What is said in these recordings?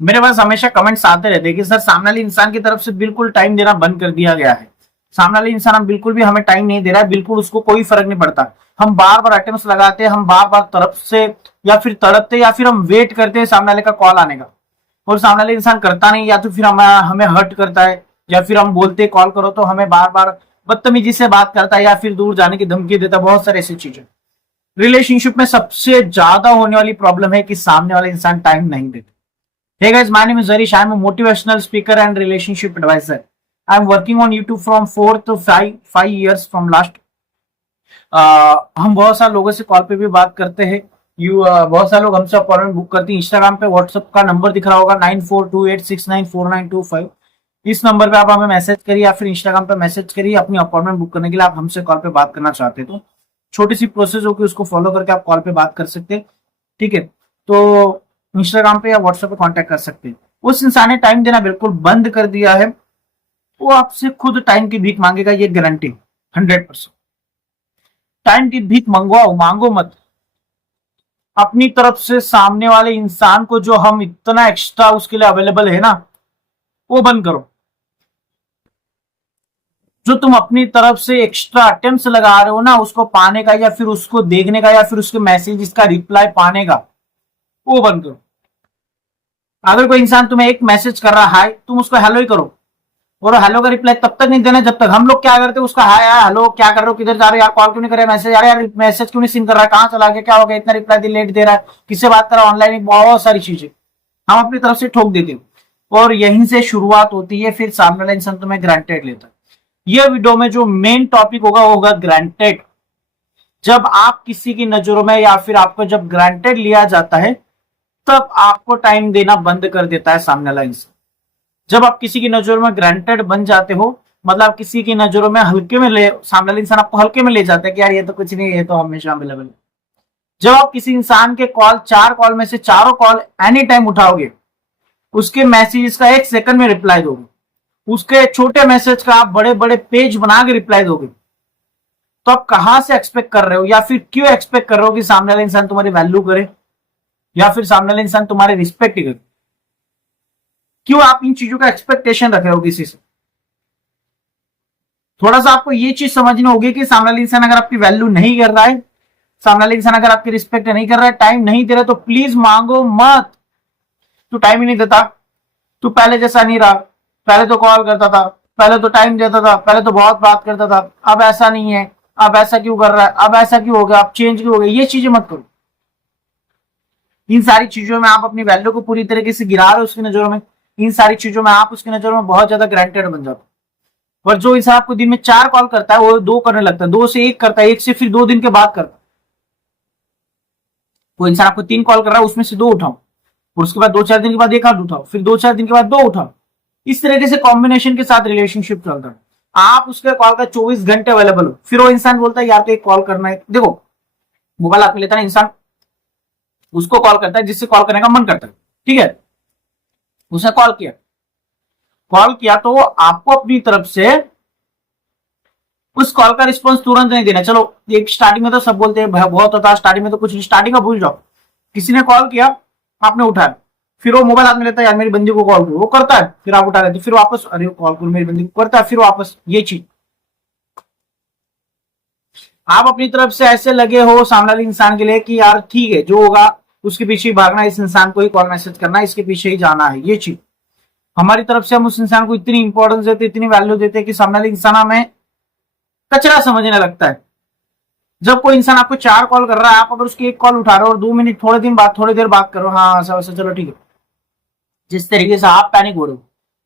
मेरे पास हमेशा कमेंट्स आते रहते हैं कि सर सामने वाले इंसान की तरफ से बिल्कुल टाइम देना बंद कर दिया गया है, सामने वाले इंसान हम बिल्कुल भी हमें टाइम नहीं दे रहा है, बिल्कुल उसको कोई फर्क नहीं पड़ता। हम बार बार अटेम्प्ट लगाते हैं, हम बार बार तरफ से या फिर तड़पते या फिर हम वेट करते हैं सामने वाले का कॉल आने का, और सामने वाले इंसान करता नहीं, या तो फिर हमें हर्ट करता है, या फिर हम बोलते कॉल करो तो हमें बार बार बदतमीजी से बात करता है, या फिर दूर जाने की धमकी देता है। बहुत सारी ऐसी चीजें रिलेशनशिप में सबसे ज्यादा होने वाली प्रॉब्लम है कि सामने वाला इंसान टाइम नहीं देता। Hey guys, my name is Harish. I am a motivational speaker and relationship advisor. I am working on YouTube from 4 to 5 years from last. हम बहुत सारे लोगों से कॉल पे भी बात करते हैं। बहुत सारे लोग हमसे अपॉइंटमेंट बुक करते हैं। इंस्टाग्राम पे व्हाट्सएप का नंबर दिख रहा होगा 9428694925। इस नंबर पे आप हमें मैसेज करिए या फिर इंस्टाग्राम पे मैसेज करिए अपनी अपॉइंटमेंट बुक करने के लिए। आप हमसे कॉल पे बात करना चाहते हैं तो छोटी सी प्रोसेस होगी, उसको फॉलो करके आप कॉल पे बात कर सकते हैं। ठीक है, तो इंस्टाग्राम पे या व्हाट्सएप पे कांटेक्ट कर सकते हैं। उस इंसान ने टाइम देना बिल्कुल बंद कर दिया है, वो आपसे खुद टाइम की भीख मांगेगा, ये गारंटी 100%। टाइम की भीख मंगवाओ, मांगो मत। अपनी तरफ से सामने वाले इंसान को जो हम इतना एक्स्ट्रा उसके लिए अवेलेबल है ना, वो बंद करो। जो तुम अपनी तरफ से एक्स्ट्रा अटेम्प्ट लगा रहे हो ना उसको पाने का, या फिर उसको देखने का, या फिर उसके मैसेज का रिप्लाई पाने का, वो बंद करो। अगर कोई इंसान तुम्हें एक मैसेज कर रहा है, तुम उसको हेलो ही करो, और हेलो का रिप्लाई तब तक नहीं देना जब तक हम लोग क्या करते हैं उसका हाय यार हेलो क्या कर रहे हो, किधर जा रहे हो यार, कॉल क्यों नहीं कर रहे, मैसेज यार यार मैसेज क्यों नहीं सीन कर रहा है, कहां चला गया, क्या हो गया, इतना रिप्लाई लेट दे रहा है, किससे बात कर रहा है ऑनलाइन, बहुत सारी चीजें हम अपनी तरफ से ठोक देते हैं। और यहीं से शुरुआत होती है, फिर सामने वाला इंसान तुम्हें ग्रांटेड लेता है। यह वीडियो में जो मेन टॉपिक होगा वो होगा ग्रांटेड। जब आप किसी की नजरों में या फिर आपको जब ग्रांटेड लिया जाता है, तब आपको टाइम देना बंद कर देता है सामने वाला इंसान। जब आप किसी की नजरों में ग्रांटेड बन जाते हो, मतलब किसी की नजरों में हल्के में ले, सामने वाला इंसान आपको हल्के में ले जाता है कि यार ये तो कुछ नहीं, ये तो हमेशा अवेलेबल है। जब आप किसी इंसान के कॉल, 4 कॉल में से चारों कॉल एनी टाइम उठाओगे, उसके मैसेज का 1 सेकंड में रिप्लाई दोगे, उसके छोटे मैसेज का आप बड़े बड़े पेज बना के रिप्लाई दोगे, तो आप कहां से एक्सपेक्ट कर रहे हो, या फिर क्यों एक्सपेक्ट कर रहे हो कि सामने वाला इंसान तुम्हारी वैल्यू करे, या फिर सामने वाला इंसान तुम्हारे रिस्पेक्ट करे? क्यों आप इन चीजों का एक्सपेक्टेशन रख रहे हो किसी से? थोड़ा सा आपको ये चीज समझनी होगी कि सामने वाला इंसान अगर आपकी वैल्यू नहीं कर रहा है, सामने वाला इंसान अगर आपकी रिस्पेक्ट नहीं कर रहा है, टाइम नहीं दे रहा, तो प्लीज मांगो मत। तू टाइम ही नहीं देता, तू पहले जैसा नहीं रहा, पहले तो कॉल करता था, पहले तो टाइम देता था, पहले तो बहुत बात करता था, अब ऐसा नहीं है, अब ऐसा क्यों कर रहा है, अब ऐसा क्यों हो गया, अब चेंज क्यों हो गया, ये चीजें मत करो। इन सारी चीजों में आप अपनी वैल्यू को पूरी तरीके से गिरा रहे हो उसकी नजरों में। इन सारी चीजों में आप उसकी नजरों में बहुत ज्यादा ग्रांटेड बन जाते हो। और जो इंसान आपको दिन में 4 कॉल करता है, वो 2 करने लगता है, 2 से 1 करता है, 1 से फिर 2 दिन के बाद करता है। वो इंसान आपको 3 कॉल कर रहा है, उसमें से 2 उठाओ, और उसके बाद 2-4 दिन के बाद 1 आध उठाओ, फिर 2-4 दिन के बाद 2 उठाओ। इस तरीके से कॉम्बिनेशन के साथ रिलेशनशिप चलता है। आप उसके कॉल का 24 घंटे अवेलेबल हो, फिर वो इंसान बोलता है यार तो एक कॉल करना है। देखो, मोबाइल हाथ में लेता है ना इंसान, उसको कॉल करता है जिससे कॉल करने का मन करता है। ठीक है, उसने कॉल किया, कॉल किया तो आपको अपनी तरफ से उस कॉल का रिस्पांस तुरंत नहीं देना। चलो एक स्टार्टिंग में तो सब बोलते हैं बहुत होता है, स्टार्टिंग में तो कुछ स्टार्टिंग का भूल जाओ। किसी ने कॉल किया, आपने उठाया, फिर वो मोबाइल हाथ में लेता है, यार मेरी बंदी को कॉल करो, वो करता है, फिर आप उठा लेते, फिर वापस अरे कॉल करो मेरी बंदी को, करता है, फिर वापस। ये चीज आप अपनी तरफ से ऐसे लगे हो सामने वाले इंसान के लिए कि यार ठीक है जो होगा उसके पीछे ही भागना, इस इंसान को ही कॉल मैसेज करना, इसके पीछे ही जाना है। ये चीज हमारी तरफ से हम उस इंसान को इतनी इंपॉर्टेंस देते, इतनी वैल्यू देते कि सामने वाले इंसान हमें कचरा समझने लगता है। जब कोई इंसान आपको 4 कॉल कर रहा है, आप अगर उसकी 1 कॉल उठा रहे हो और 2 मिनट थोड़े दिन बाद थोड़ी देर बात करो, हाँ ऐसा वैसा, चलो ठीक है, जिस तरीके से आप पैनिक हो रहे हो,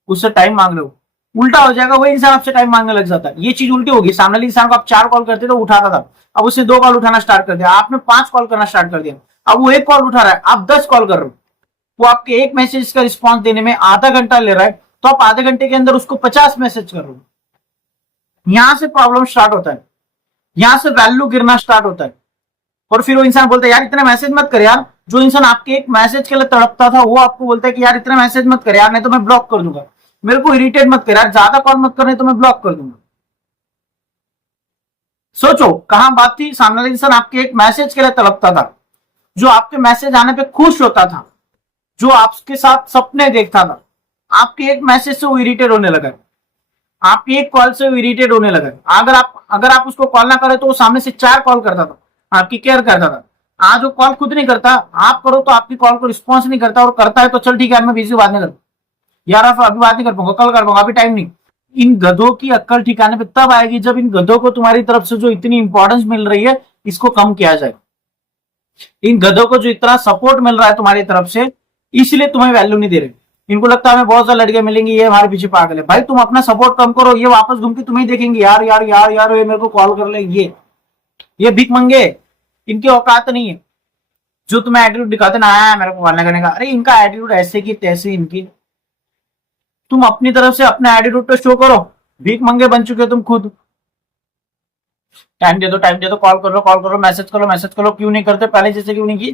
उससे टाइम मांग रहे हो, उल्टा हो जाएगा, वही इंसान आपसे टाइम मांगने लग जाता है। ये चीज उल्टी होगी। सामने वाले इंसान को आप 4 कॉल करते तो उठाता था, अब उसने 2 कॉल उठाना स्टार्ट कर दिया, आपने 5 कॉल करना स्टार्ट कर दिया, अब वो 1 कॉल उठा रहा है, आप 10 कॉल कर रहे हो। वो आपके एक मैसेज का रिस्पॉन्स देने में आधा घंटा ले रहा है, तो आप आधे घंटे के अंदर उसको 50 मैसेज कर रहे हो। यहां से प्रॉब्लम स्टार्ट होता है, यहां से वैल्यू गिरना स्टार्ट होता है। और फिर वो इंसान बोलता है यार इतना मैसेज मत कर यार। जो इंसान आपके एक मैसेज के लिए तड़पता था, वो आपको बोलता है कि यार इतना मैसेज मत कर यार, नहीं तो मैं ब्लॉक कर दूंगा, मेरे को इरिटेट मत कर यार, ज्यादा कॉल मत कर, नहीं तो मैं ब्लॉक कर दूंगा। सोचो कहां बात थी। सामने वाला इंसान आपके एक मैसेज के लिए तड़पता था, जो आपके मैसेज आने पे खुश होता था, जो आपके साथ सपने देखता था, आपके एक मैसेज से वो इरिटेट होने लगा, आपकी एक कॉल से वो इरिटेट होने लगा। अगर आप उसको कॉल ना करे तो वो सामने से 4 कॉल करता था, आपकी केयर करता था। आज वो कॉल खुद नहीं करता, आप करो तो आपकी कॉल को रिस्पॉन्स नहीं करता, और करता है तो चल ठीक है मैं बिजी बात नहीं करता, यार अभी बात नहीं कर पाऊंगा, कल कर पाऊंगा, अभी टाइम नहीं। इन गधों की अक्ल ठिकाने पे तब आएगी जब इन गधों को तुम्हारी तरफ से जो इतनी इंपॉर्टेंस मिल रही है इसको कम किया जाए। इन गधों को जो इतना सपोर्ट मिल रहा है तुम्हारी तरफ से, इसलिए तुम्हें वैल्यू नहीं दे रहे। इनको लगता है हमें बहुत सारे लड़के मिलेंगे, ये हमारे पीछे पागल है। भाई तुम अपना सपोर्ट कम करो, ये वापस घूम के तुम्हें देखेंगे, यार यार यार यार ये मेरे को कॉल कर ले। ये भीख मंगे, इनकी औकात नहीं है। जो तुम्हें एटीट्यूड दिखाते ना मेरे को कॉल करने का, अरे इनका एटीट्यूड ऐसे की तैसे इनकी। तुम अपनी तरफ से अपना एटीट्यूड तो शो करो, भीख मंगे बन चुके हो तुम खुद। टाइम दे दो, कॉल करो, मैसेज करो, क्यों नहीं करते पहले जैसे, क्यों नहीं।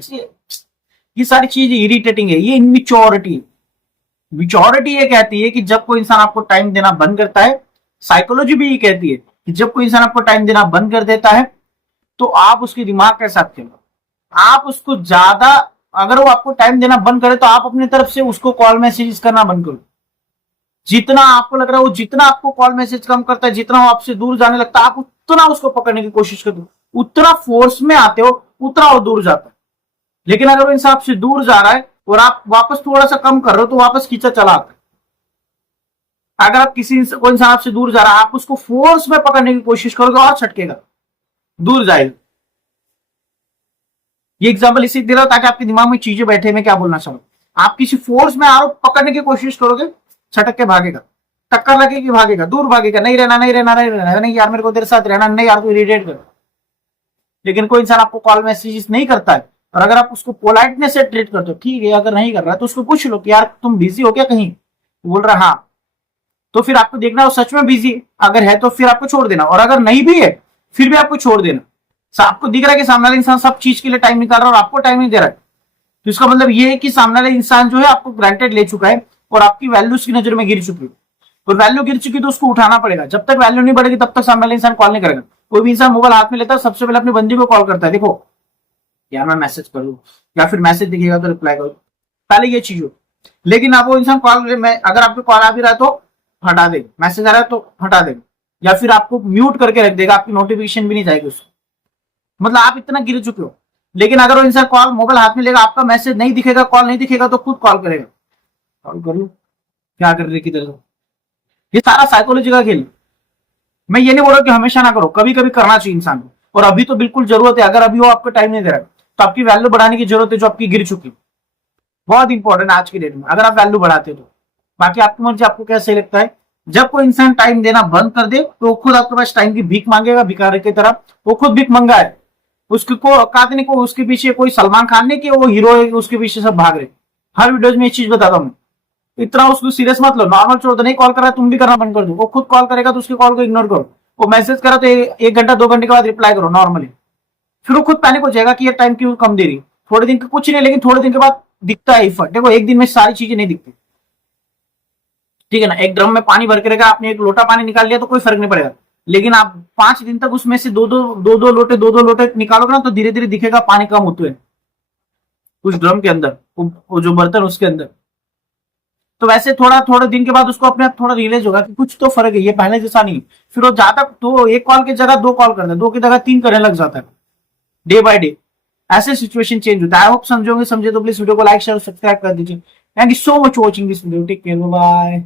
ये सारी चीजें इरिटेटिंग है, ये इनमिच्योरिटी। मिच्योरिटी ये कहती है कि जब कोई इंसान आपको टाइम देना बंद करता है, साइकोलॉजी भी ये कहती है कि जब कोई इंसान आपको टाइम देना बंद कर देता है तो आप उसके दिमाग के साथ खेलो। आप उसको ज्यादा, अगर वो आपको टाइम देना बंद करे तो आप अपनी तरफ से उसको कॉल मैसेज करना बंद करो। जितना आपको लग रहा है वो जितना आपको कॉल मैसेज कम करता है, जितना वो आपसे दूर जाने लगता है, आप उतना उसको पकड़ने की कोशिश करो, उतना फोर्स में आते हो, उतना वो दूर जाता है। लेकिन अगर वो इंसान आपसे दूर जा रहा है और आप वापस थोड़ा सा कम कर रहे हो तो वापस खींचा चला आता है। अगर आप कोई इंसान आपसे दूर जा रहा है, आप उसको फोर्स में पकड़ने की कोशिश करोगे और छटकेगा, दूर जाएगा। ये एग्जाम्पल इसी दे रहा हूं ताकि आपके दिमाग में चीजें बैठे। मैं क्या बोलना चाहूँ, आप किसी फोर्स में आरोप पकड़ने की कोशिश करोगे, छटक के भागेगा, टक्कर लगेगी भागेगा, दूर भागेगा, नहीं रहना नहीं यार मेरे को तेरे साथ रहना, नहीं यार तू इरिटेट कर। लेकिन कोई इंसान आपको कॉल मैसेजेस नहीं करता है और अगर आप उसको पोलाइटनेस से ट्रीट करते हो, ठीक है, अगर नहीं कर रहा तो उसको पूछ लो कि यार तुम बिजी हो क्या कहीं, बोल रहा हाँ, तो फिर आपको देखना वो सच में बिजी, अगर है तो फिर आपको छोड़ देना, और अगर नहीं भी है फिर भी आपको छोड़ देना। आपको दिख रहा है कि सामने वाला इंसान सब चीज के लिए टाइम निकाल रहा है और आपको टाइम नहीं दे रहा है, तो इसका मतलब ये है कि सामने वाला इंसान जो है आपको ग्रांटेड ले चुका है और आपकी वैल्यू उसकी नजर में गिर चुकी है। और वैल्यू गिर चुकी तो उसको उठाना पड़ेगा। जब तक वैल्यू नहीं बढ़ेगी तब तक सामने वाला इंसान कॉल नहीं करेगा। कोई भी इंसान मोबाइल हाथ में लेता है सबसे पहले अपनी बंदी को कॉल करता है, देखो यार मैं मैसेज करूँ, या फिर मैसेज दिखेगा तो रिप्लाई करो, पहले ये चीज हो। लेकिन अब वो इंसान कॉल, अगर आपको कॉल आ भी रहा है तो हटा देगा, मैसेज आ रहा है तो हटा देगा, या फिर आपको म्यूट करके रख देगा, आपकी नोटिफिकेशन भी नहीं जाएगी उसको। मतलब आप इतना गिर चुके हो। लेकिन अगर वो इंसान कॉल मोबाइल हाथ में लेगा, आपका मैसेज नहीं दिखेगा, कॉल नहीं दिखेगा, तो खुद कॉल करेगा, कॉल कर लो, क्या कर रही किधर। ये सारा साइकोलॉजी का खेल। मैं ये नहीं बोल रहा कि हमेशा ना करो, कभी कभी करना चाहिए इंसान को, और अभी तो बिल्कुल जरूरत है। अगर अभी वो आपको टाइम नहीं दे रहा है तो आपकी वैल्यू बढ़ाने की जरूरत है, जो आपकी गिर चुकी है। बहुत इंपॉर्टेंट आज की डेट में, अगर आप वैल्यू बढ़ाते हो तो। बाकी आपकी मर्जी, आपको क्या सही लगता है। जब कोई इंसान टाइम देना बंद कर दे तो खुद आपके पास टाइम की भीख मांगेगा, भिखारी की तरह। वो खुद भीख मंगा है, उसकी को औकात नहीं, को उसके पीछे कोई सलमान खान नहीं कि वो हीरो है, उसके पीछे सब भाग रहे। हर वीडियोज में ये चीज बताता हूँ, इतना उसको सीरियस मत लो, नॉर्मल छोड़ दो। नहीं कॉल कर रहा है तुम भी करना बंद कर दो, वो खुद कॉल करेगा तो उसकी कॉल को इग्नोर करो। वो मैसेज करा तो 1 घंटा 2 घंटे के बाद रिप्लाई करो नॉर्मली। फिर वो खुद पैनिक हो जाएगा कि ये टाइम क्यों कम दे रही। थोड़े दिन का कुछ नहीं, लेकिन थोड़े दिन के बाद दिखता है इफर्ट। देखो एक दिन में सारी चीजें नहीं दिखती, ठीक है ना। एक ड्रम में पानी भर के रखा, आपने 1 लोटा पानी निकाल लिया तो कोई फर्क नहीं पड़ेगा। लेकिन आप 5 दिन तक उसमें से दो दो लोटे निकालोगे ना, तो धीरे धीरे दिखेगा पानी कम होते हैं उस ड्रम के अंदर, वो जो बर्तन उसके अंदर। तो वैसे थोड़ा दिन के बाद उसको अपने आप थोड़ा रियलाइज होगा कि कुछ तो फर्क है, ये पहले जैसा नहीं। फिर वो ज्यादा तो 1 कॉल की जगह 2 कॉल करता है, 2 की जगह 3 करने लग जाता है, डे बाय डे। ऐसे सिचुएशन चेंज होता है। आई होप समझे तो प्लीज वीडियो को लाइक शेयर सब्सक्राइब कर दीजिए। Thank you so much watching this video, take care, bye.